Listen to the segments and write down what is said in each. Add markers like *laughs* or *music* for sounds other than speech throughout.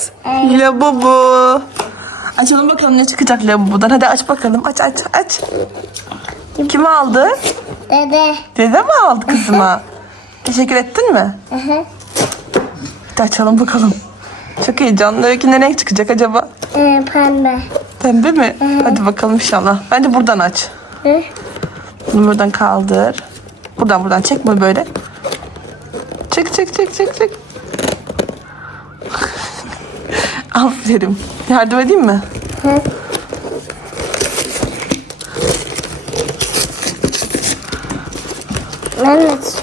açıyoruz? Labubu. Açalım bakalım ne çıkacak labubudan. Hadi aç bakalım. Aç aç aç. Kim aldı? Dede. Dede mi aldı kızıma? *laughs* Teşekkür ettin mi? Hı hı. Hadi açalım bakalım. Çok heyecanlı. Öykü ne renk çıkacak acaba? Ee, pembe. Pembe mi? Hadi bakalım inşallah. Bence buradan aç. Hı? Bunu buradan kaldır. Buradan buradan çekme böyle. Çek çek çek çek çek. Aferin. Yardım edeyim mi? Hı. Evet.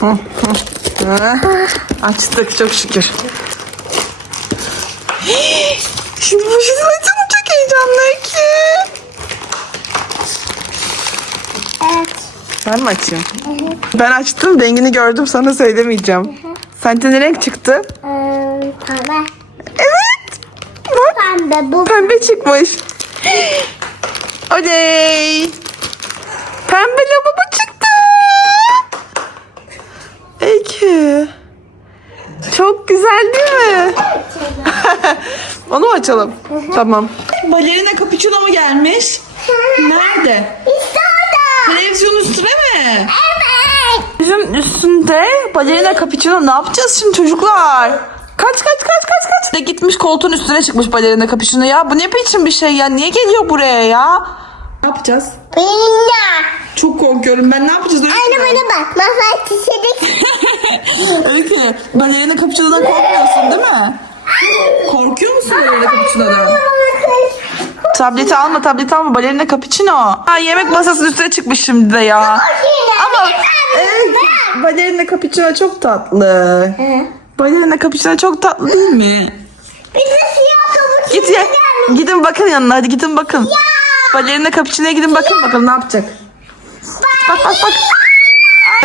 Ha, Açtık çok şükür. *gasps* Şimdi bu şeyi açalım çok heyecanlı ki. Evet. Ben mi açayım? Ben açtım rengini gördüm sana söylemeyeceğim. Sence ne renk çıktı? Ee, pembe. Evet. Bak Pembe bu. pembe çıkmış. Oley. Pembe lavabo çıktı. Eki. Çok güzel değil mi? *laughs* Onu mu açalım? Tamam. Balerina cappuccino mu gelmiş? Nerede? Televizyonun üstüne mi? Evet. Bizim üstünde balerina cappuccino ne yapacağız şimdi çocuklar? Kaç kaç kaç kaç kaç. De gitmiş koltuğun üstüne çıkmış balerina cappuccino ya. Bu ne biçim bir şey ya? Niye geliyor buraya ya? Ne yapacağız? Benimle. Çok korkuyorum ben. Ne yapacağız? Anne bana bak. Masal çiçeği. *laughs* Öykü, balerina cappuccino'dan korkmuyorsun değil mi? Korkuyor musun balerina cappuccino'dan? Tableti alma, tableti alma. Balerina cappuccino. Ha, yemek masasının üstüne çıkmış şimdi de ya. Ama evet, balerina cappuccino çok tatlı. Balerina cappuccino çok tatlı değil mi? Bir de siyah kabuk. Git ya. Gidin bakın yanına hadi gidin bakın. Balerina cappuccino'ya gidin bakın bakalım ne yapacak. Bak bak bak.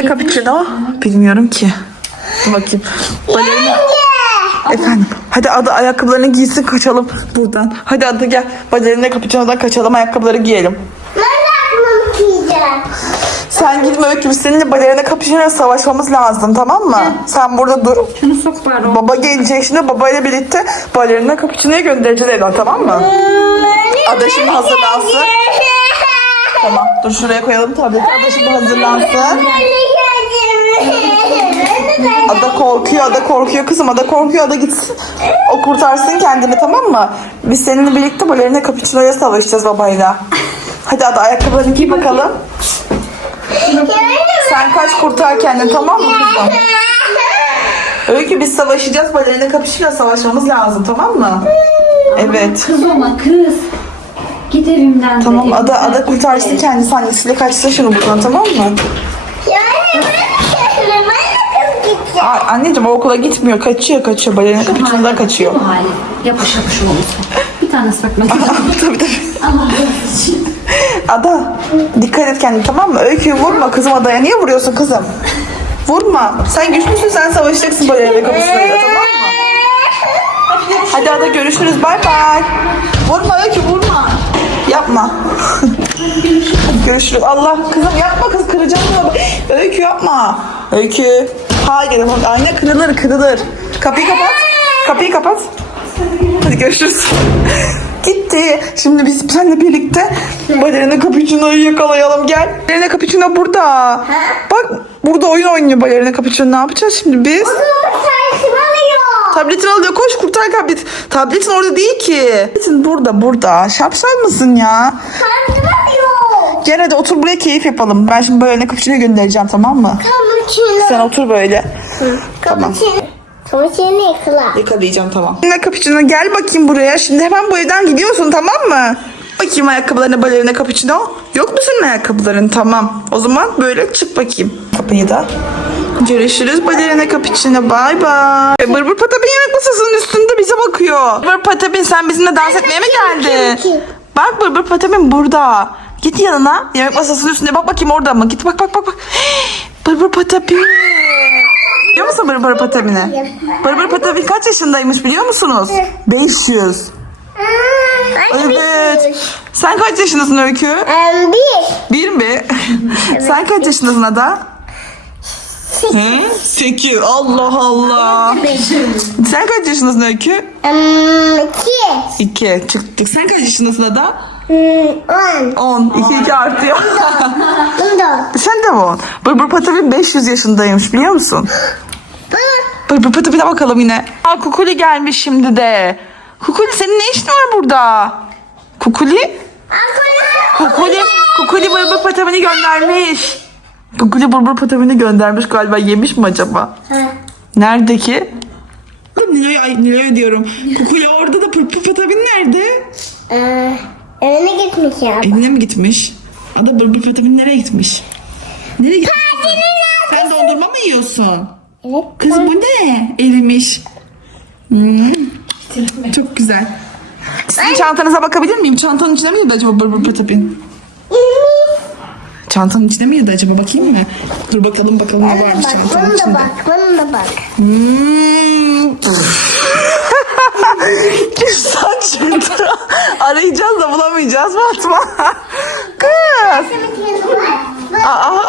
Cappuccino. Bilmiyorum ki. Dur bakayım. Balerina. Efendim. Hadi adı ayakkabılarını giysin kaçalım buradan. Hadi adı gel. Balerina cappuccino'dan kaçalım ayakkabıları giyelim. Ben de aklımı giyeceğim. Sen gitme Öykü biz seninle balerina cappuccino'ya savaşmamız lazım tamam mı? Sen burada dur. Şunu sok bari. Baba gelecek şimdi babayla birlikte balerina cappuccino'ya göndereceğiz evden tamam mı? Ada şimdi hazırlansın. Tamam dur şuraya koyalım tableti. Ada şimdi hazırlansın. Ada korkuyor, Ada korkuyor kızım. Ada korkuyor, Ada gitsin. O kurtarsın kendini tamam mı? Biz seninle birlikte balerina cappuccino'ya savaşacağız babayla. Hadi Ada ayakkabılarını giy bakalım. Sen kaç kurtar kendini tamam mı kızım? Öykü biz savaşacağız. Balerina cappuccino'ya savaşmamız lazım tamam mı? Evet. Kız olma kız. Git evimden. Tamam de, Ada, evimden. Ada kurtarsın kendisi annesiyle kaçsın şunu buradan tamam mı? Ay, anneciğim o okula gitmiyor kaçıyor kaçıyor balerina cappuccino'dan kaçıyor. Bu hali. Yapış yapış olursun. Bir tane mendil. tabii tabii. Allah razı. Ada dikkat et kendine tamam mı? Öyküyü vurma kızım Ada'ya niye vuruyorsun kızım? Vurma. Sen güçlüsün sen savaşacaksın balerina cappuccino'yla tamam mı? Hadi Ada görüşürüz bay bay. Vurma Öykü vurma. Yapma. *laughs* Görüşürüz. Allah kızım yapma kız kıracağım bunu. Öykü yapma. Öykü. Hayır ayna kırılır kırılır. Kapıyı kapat. Kapıyı kapat. Hadi görüşürüz. *laughs* Gitti. Şimdi biz seninle birlikte balerina cappuccino'yu yakalayalım. Gel. Balerina cappuccino burada. Bak burada oyun oynuyor balerina cappuccino. Ne yapacağız şimdi biz? Tabletin alıyor. Koş kurtar tablet. Tabletin orada değil ki. Tabletin burada burada. Şapşal mısın ya? Gel hadi otur buraya keyif yapalım. Ben şimdi balerina cappuccino'yu göndereceğim tamam mı? Sen otur böyle. Tamam. Kamuçini yıkıla. Yakalayacağım tamam. Balerina cappuccino gel bakayım buraya. Şimdi hemen bu evden gidiyorsun tamam mı? Bakayım ayakkabılarına balerina cappuccino. Yok mu senin ayakkabıların? Tamam. O zaman böyle çık bakayım. Kapıyı da. Görüşürüz balerina cappuccino. Bay bay. E, Bırbır Patapin yemek masasının üstünde bize bakıyor. Bırbır Patapin sen bizimle dans etmeye mi geldin? Bak Bırbır Patapin burada. Git yanına. Yemek masasının üstünde. Bak bakayım orada mı? Git bak bak bak. bak. *gasps* Bırbır Patapin. Biliyor musun Bırbır Patapin'i? Bırbır Patapin kaç yaşındaymış biliyor musunuz? 500. Evet. Sen kaç yaşındasın Öykü? Bir. Bir mi? Sen kaç yaşındasın Ada? Hı? Sekiz. Allah Allah. Sen kaç yaşındasın Öykü? Hmm, iki. İki. Çıktık. Sen kaç yaşındasın Ada? Hmm, on. On. İki iki artıyor. On da. Sen de mi on? Bırbır Patapin 500 yaşındaymış biliyor musun? Bırbır Patapin'e bakalım yine. Aa Kukuli gelmiş şimdi de. Kukuli senin ne işin var burada? Kukuli? Kukuli, Kukuli Bırbır Patapin'i göndermiş. Kukuli Bırbır Patapin'i göndermiş galiba. Yemiş mi acaba? Nerede ki? Nilo'yu, ay diyorum. Kukuli orada da Bırbır Patapin nerede? Ee, evine gitmiş ya. Evine mi gitmiş? Ada Bırbır Patapin nereye gitmiş? Nereye gitmiş? Sen dondurma mı yiyorsun? Evet. Kız bu ne? Erimiş. Hmm. Çok güzel. Sizin çantanıza bakabilir miyim? Çantanın içinde miydi acaba Bırbır Patapin? Çantanın içinde miydi acaba? Bakayım mı? Dur bakalım bakalım ne varmış Bak çantanın içinde. bak. Bana da bak. Hmm. Cüzdan *laughs* çıktı. Arayacağız da bulamayacağız Fatma. Kız. Aa.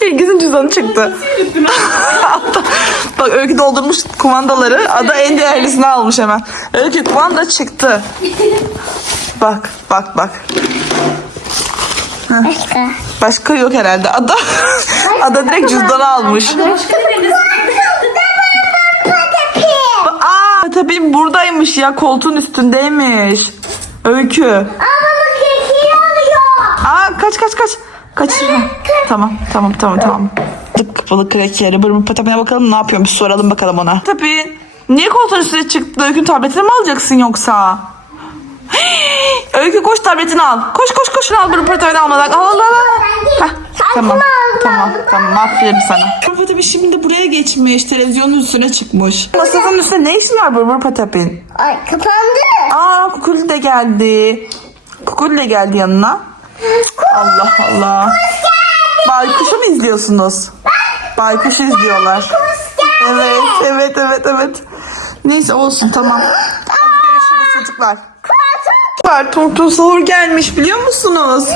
Çengiz'in cüzdanı çıktı. *laughs* Bak Öykü doldurmuş kumandaları. Ada en değerlisini almış hemen. Öykü kumanda çıktı. Bak bak bak. Başka. Başka yok herhalde. Ada Ada direkt cüzdanı almış. Başka neresi? Aa tabii buradaymış ya koltuğun üstündeymiş. Öykü. Ablamın keki alıyor. Aa kaç kaç kaç. Kaçırma. Tamam tamam tamam tamam. Dık kapalı krekeri. Bırmı patapine bakalım ne yapıyormuş soralım bakalım ona. Tabii. Niye koltuğun üstüne çıktı? Öykü'nün tabletini mi alacaksın yoksa? Öykü koş tabletini al. Koş koş koş şunu al bırmı patapine almadan. Al al al. Heh, tamam tamam tamam aferin sana. Patapin şimdi de buraya geçmiş. Televizyonun üstüne çıkmış. Masanın üstünde ne işin var bırmı patapin? Ay kapandı. Aa Kukuli de geldi. Kukuli de geldi yanına. Allah Allah. Baykuş'u mu izliyorsunuz? Baykuş izliyorlar. Evet, evet, evet, evet. Neyse olsun tamam. Hadi görüşürüz çocuklar. Var Tung Tung Sahur gelmiş biliyor musunuz?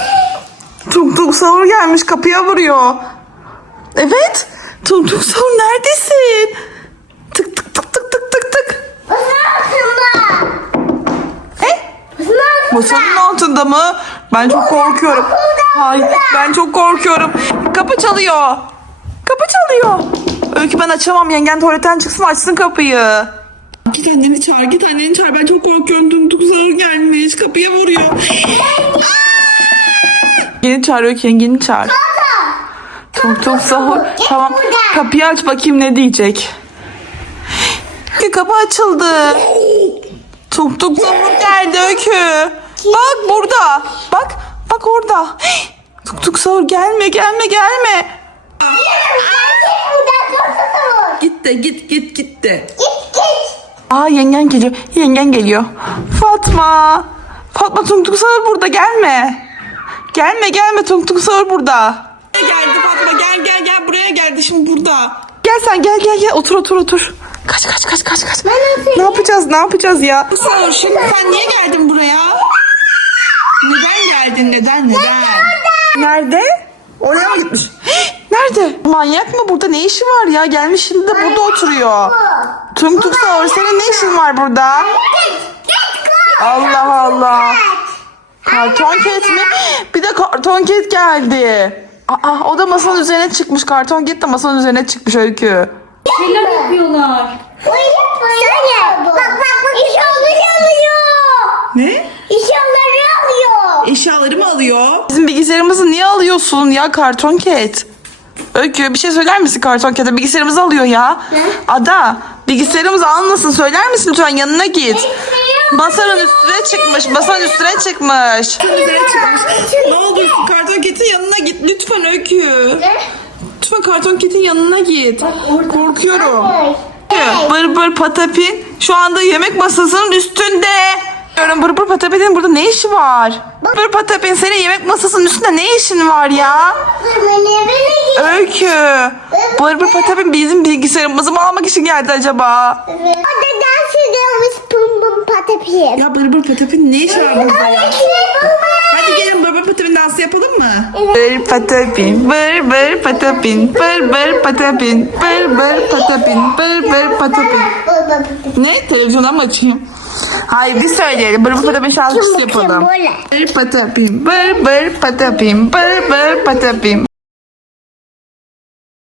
Tung Tung Sahur gelmiş kapıya vuruyor. Evet. Tung Tung Sahur neredesin? Tık tık tık tık tık tık tık. E? Masanın altında mı? Ben çok korkuyorum. Hayır ben çok korkuyorum. Kapı çalıyor. Kapı çalıyor. Öykü ben açamam. Yengen tuvaletten çıksın açsın kapıyı. Git anneni çağır git anneni çağır. Ben çok korkuyorum. Tumtuk sağır gelmiş. Kapıya vuruyor. Yengeni çağır Öykü yengeni çağır. Tumtuk sahur. Tamam kapıyı aç bakayım ne diyecek. Öykü kapı açıldı. Tuk tuk sahur geldi Öykü. Bak burada. Bak. Bak orada. Tuk tuk sahur gelme gelme gelme. Git de git git git de. Git. Aa yengen geliyor. Yengen geliyor. Fatma. Fatma tuk tuk sahur burada gelme. Gelme gelme tuk tuk sahur burada. Geldi Fatma gel gel gel buraya geldi şimdi burada. Gel sen gel gel gel otur otur otur. Kaç kaç kaç kaç kaç. Ne yapacağız ne yapacağız ya? Sahur şimdi sen niye geldin buraya? Neden geldin neden neden? Nerede? Oraya mı gitmiş? Manyak mı burada ne işi var ya? Gelmiş şimdi de burada oturuyor. Tum tum sahur senin ne işin var burada? Allah Allah. Karton ket mi? Bir de karton ket geldi. Aa, o da masanın üzerine çıkmış. Karton ket de masanın üzerine çıkmış öykü. Şeyler yapıyorlar. Sen Bak bak bak eşyaları alıyor. Ne? Eşyaları alıyor. Eşyaları mı alıyor? Bizim bilgisayarımızı niye alıyorsun ya karton ket? Öykü bir şey söyler misin karton kete? Bilgisayarımızı alıyor ya. Ada bilgisayarımızı almasın söyler misin lütfen yanına git. Masanın üstüne çıkmış. Masanın üstüne çıkmış. Ne olursun karton ketin yanına git lütfen Öykü. Lütfen karton ketin yanına git. Korkuyorum. Bır bır patapin şu anda yemek masasının üstünde. Diyorum bır bır patapinin burada ne işi var? Bır bır patapin senin yemek masasının üstünde ne işin var ya? Evine git. Öykü. Bır bır patapin bizim bilgisayarımızı mı almak için geldi acaba? O da dans ediyormuş pum pum patapim. Ya bır bır patapin ne işi var burada ya? Hadi gelin bır bır patapin dansı yapalım mı? Bır patapin, bır bır patapin, bır bır patapin, bır bır patapin, bır bır patapin. Ne? Televizyondan mı açayım? Hayır biz söyleyelim. Bır bır patapin bu, kim yapalım. Bır patapin, bır bır patapin, bır bır patapin.